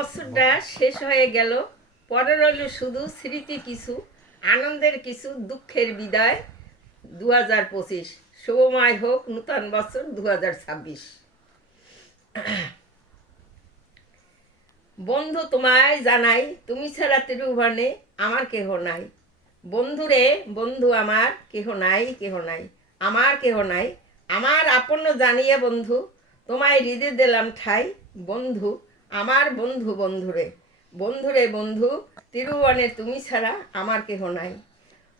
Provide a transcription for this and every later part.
বছরটা শেষ হয়ে গেল, পরে রইল শুধু স্মৃতি কিছু, আনন্দের কিছু, দুঃখের বিদায়। 2025 শুভময় হোক নূতন বছর 2026। বন্ধু তোমায় জানাই, তুমি ছাড়া ত্রিভুবনে আমার কেহ নাই। বন্ধুরে বন্ধু আমার কেহ নাই, কেহ নাই, আমার কেহ নাই। আমার আপন জানিয়ে বন্ধু, তোমায় হৃদয় দিলাম ঠাই। বন্ধু আমার বন্ধু, বন্ধুরে বন্ধুরে বন্ধু, ত্রিভুবনে তুমি ছাড়া আমার কেহ নাই।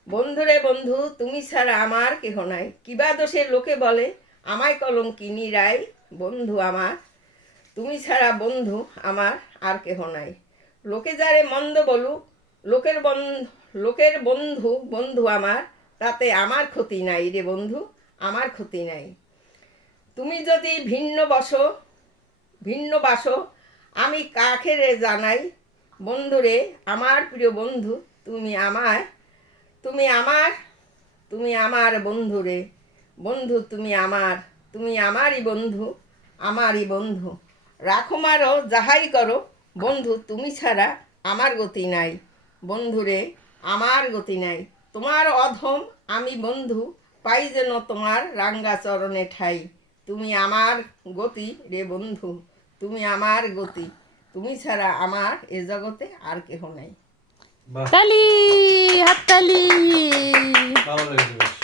বন্ধুরে বন্ধু, তুমি ছাড়া আমার কেহ নাই। কিবা দোষে লোকে বলে আমায় কলঙ্কিনী রায়। বন্ধু আমার, তুমি ছাড়া বন্ধু আমার আর কেহ নাই। লোকে যারে মন্দ বলুক, লোকের বন্ধু বন্ধু আমার, তাতে আমার ক্ষতি নাই রে বন্ধু, আমার ক্ষতি নাই। তুমি যদি ভিন্ন বাসো, আমি কাকে রে জানাই। বন্ধুরে আমার প্রিয় বন্ধু, তুমি আমার তুমি আমার বন্ধু রে বন্ধু, তুমি আমারই বন্ধু, আমারই বন্ধু। রাখো মারো যাহাই করো বন্ধু, তুমি ছাড়া আমার গতি নাই। বন্ধুরে আমার গতি নাই। তোমার অধম আমি বন্ধু, পাই যেন তোমার রাঙ্গা চরণে ঠাই। তুমি আমার গতি রে বন্ধু, তুমি আমার গতি, তুমি ছাড়া আমার এ জগতে আর কেহ নাই। তালি, হাততালি। ভালো লেগেছে।